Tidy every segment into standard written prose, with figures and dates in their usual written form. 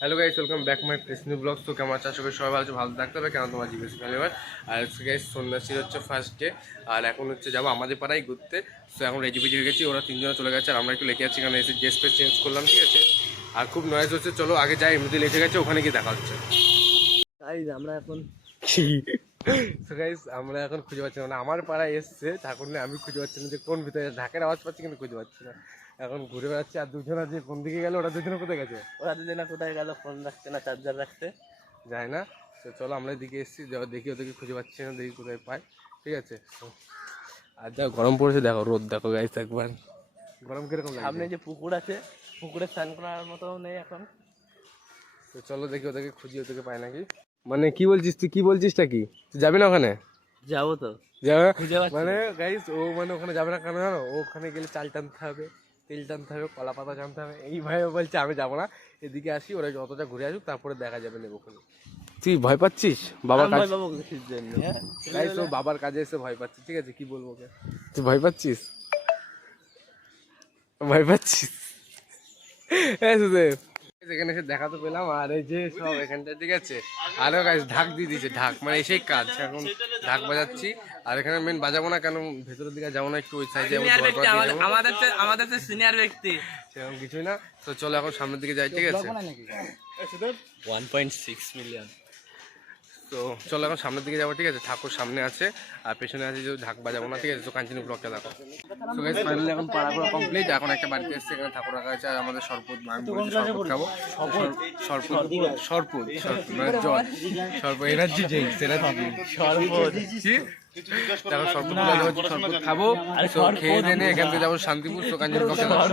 Hello guys, welcome back my new blog. তো কেমন আছে? আশা করি সবাই ভালো থাকতে হবে, কেন তোমার জিজ্ঞেস ফেলিবার। আর গাইস, সন্ন্যাসীর হচ্ছে ফার্স্ট ডে, আর এখন হচ্ছে যাবো আমাদের পাড়ায় ঘুরতে। তো এখন রেডি হয়ে গেছি, ওরা তিনজনে চলে গেছে আর আমরা একটু লেগে আছি, কারণ এসে ড্রেস ফ্রেস চেঞ্জ করলাম, ঠিক আছে। আর খুব নয়েজ হচ্ছে, চলো আগে যাই, এমনিতে লেগে গেছে, ওখানে গিয়ে দেখা হচ্ছে। আমরা এখন গাইস আমরা এখন খুঁজে পাচ্ছি না, আমার পাড়ায় এসছে ঠাকুর নিয়ে, আমি খুঁজে পাচ্ছি না যে কোন ভিতরে ঢাকের আওয়াজ পাচ্ছি কিন্তু খুঁজে পাচ্ছি না। এখন ঘুরে বেড়াচ্ছি, আর দুজনে যে কোন দিকে গেল, ওরা দুজনে কোথায় গেছে? ওরা দুজনে কোথায় গেল? ফোন রাখতে না চার্জার রাখতে যায় না। তো চলো আমরা এদিকে এসেছি, দেখি ওদেরকে খুঁজে পাচ্ছি না, দেখি কোথায় পাই, ঠিক আছে। আর যা গরম পড়েছে, দেখো রোদ, দেখো গাইস একবার গরম কিরকম লাগছে। সামনে যে পুকুর আছে, পুকুরে স্নান করার মতো নেই এখন। তো চলো দেখি ওদেরকে খুঁজি, ওদেরকে পাই নাকি। মানে কি বলছিস তুই, কি বলছিসটা কি? তুই যাবি না ওখানে? যাবো তো, যাবে খুঁজে পাচ্ছি মানে না। গাইস, ও মানে ওখানে যাবে না কেন জানো? ওখানে গেলে চাল টানতে হবে, তেল টানতে হবে, কলা পাতা টানতে হবে, এইভাবে বলছে আমি যাবো না, এদিকে আসি, ওরা যতটা ঘুরে আসুক তারপরে দেখা যাবে নেব ওখানে। তুই ভয় পাচ্ছিস বাবার কাজ? গাইস ও বাবার কাজে এসে ভয় পাচ্ছিস, ঠিক আছে, কি বলবো ওকে? তুই ভয় পাচ্ছিস, ভয় পাচ্ছিস? হ্যাঁ সুদেব, এখানে এসে দেখা তো পেলাম, আর এই যে সব এখানটা, ঠিক আছে। আরো গাইস ঢাক দিয়ে দিয়েছে, ঢাক মানে এসেই কাজ, এখন ঢাক বাজাচ্ছি। আর এখানে মেন বাজাবো না, কেন ভেতরের দিকে যাবো না, একটু ওই সাইডে আমাদের সিনিয়র ব্যক্তি, সেরকম কিছুই না। তো চলো এখন সামনের দিকে যাই, ঠিক আছে। 1.6 মিলিয়ন। তো চলো এখন সামনের দিকে যাবো, ঠিক আছে। ঠাকুর সামনে আছে আর পেছনে আছে, যে ঢাক বাজাবো না, ঠিক আছে। তো কন্টিনিউ ব্লগটা দেখো। তো গাইস ফাইনালি এখন পাড়াগুলো কমপ্লিট, এখন একটা বাড়িতে এসেছে, এখানে ঠাকুর রাখা আছে, আর আমাদের শরবত, আমি বলছি শরবত খাবো, শরবত মানে জল, শরবত, এনার্জি ড্রিঙ্কস, শরবত কি দেখো, শরবত খাবো। তো খেয়ে দিয়ে এখান থেকে যাবো শান্তিপুর। তো কন্টিনিউ ব্লগটা দেখো।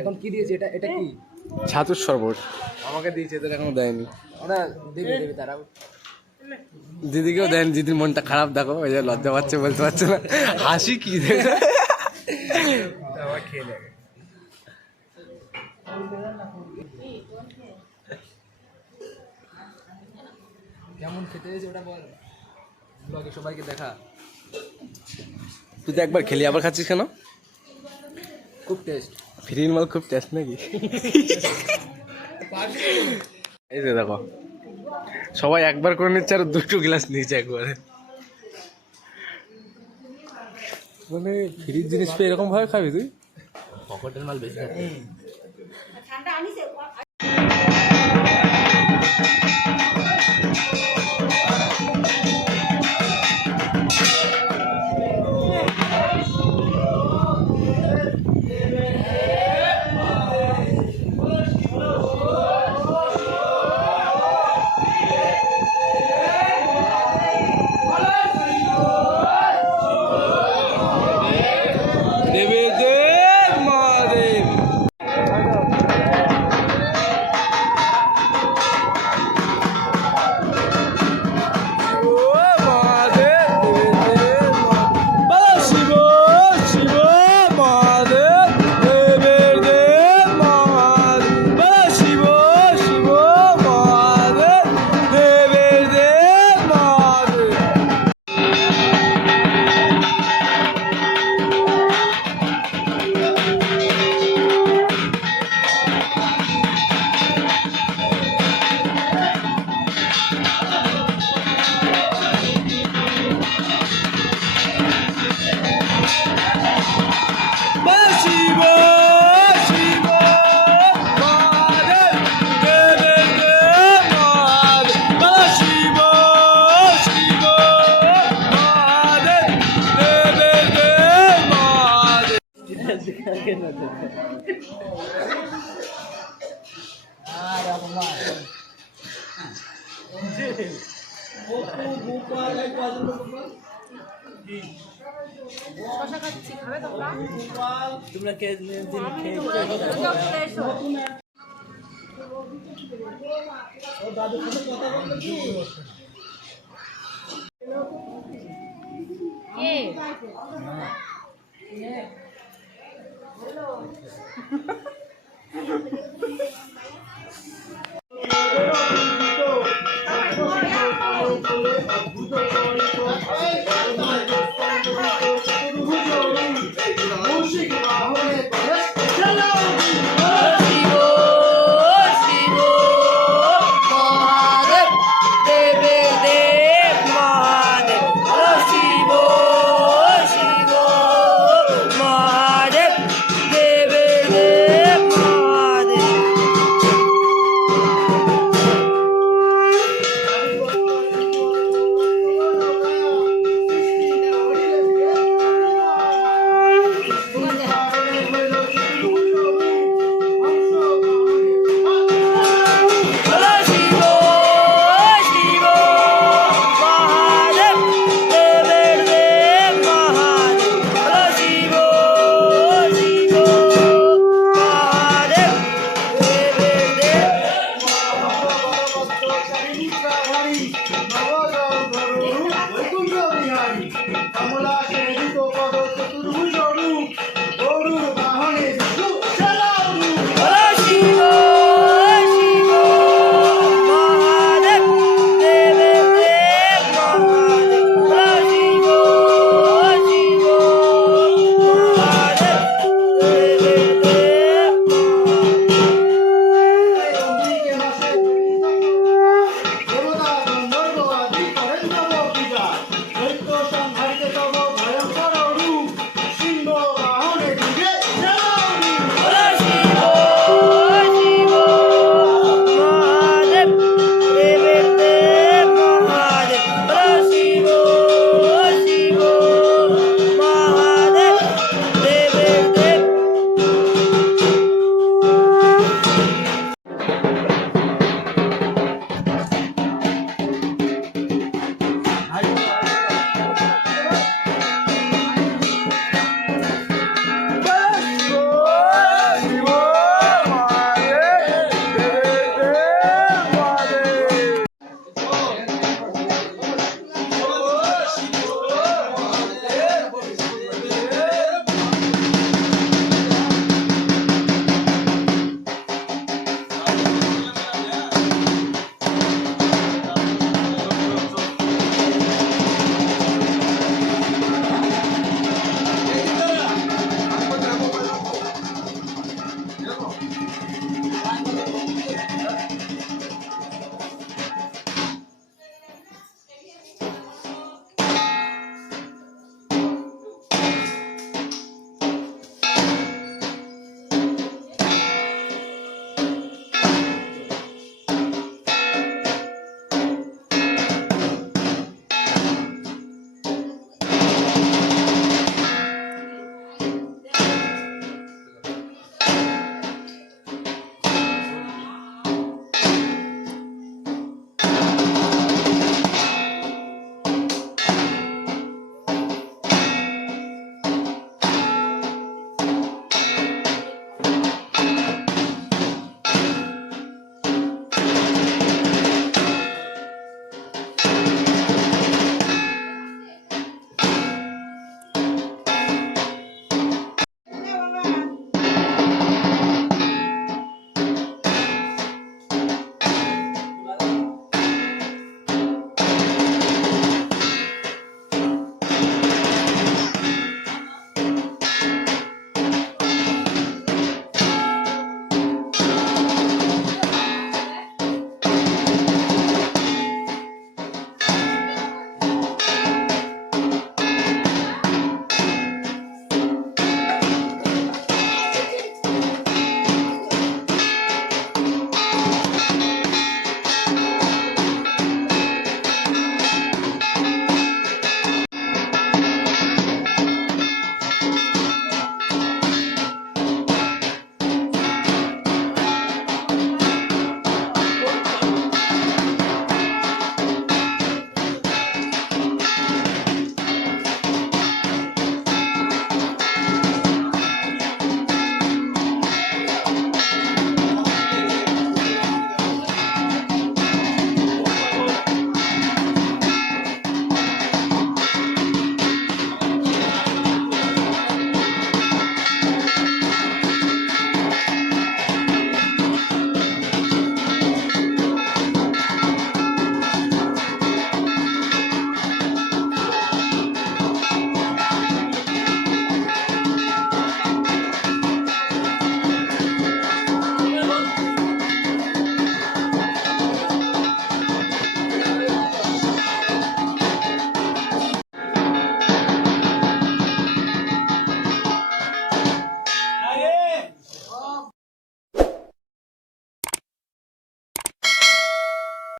এখন কি দিয়েছে? এটা এটা কি? ছাতুর শরবত আমাকে দিয়েছে, এদের এখনো দেয়নি। ওরা দেবে দেবে তারাও। দিদিকেও দেন, দিদির মনটা খারাপ, দেখো ওই যে লজ্জা পাচ্ছে, বলতে পারছে না, হাসি কি দেবে। আমার খেয়ে নেবে। কেমন খেতে হয়েছে ওটা বল, ব্লগে সবাইকে দেখা। তুই তো একবার খেলি, আবার খাচ্ছিস কেন? খুব টেস্ট, ফ্রির মাল খুব টেস্ট নাকি? এই যে দেখো, সবাই একবার করে নিচ্ছে আর দুটো গ্লাস নিয়েছে একবারে। মানে ফ্রির জিনিস পেয়ে এরকম ভাবে খাবি তুই? পকেটের মাল বেশি থাকে। তোমরা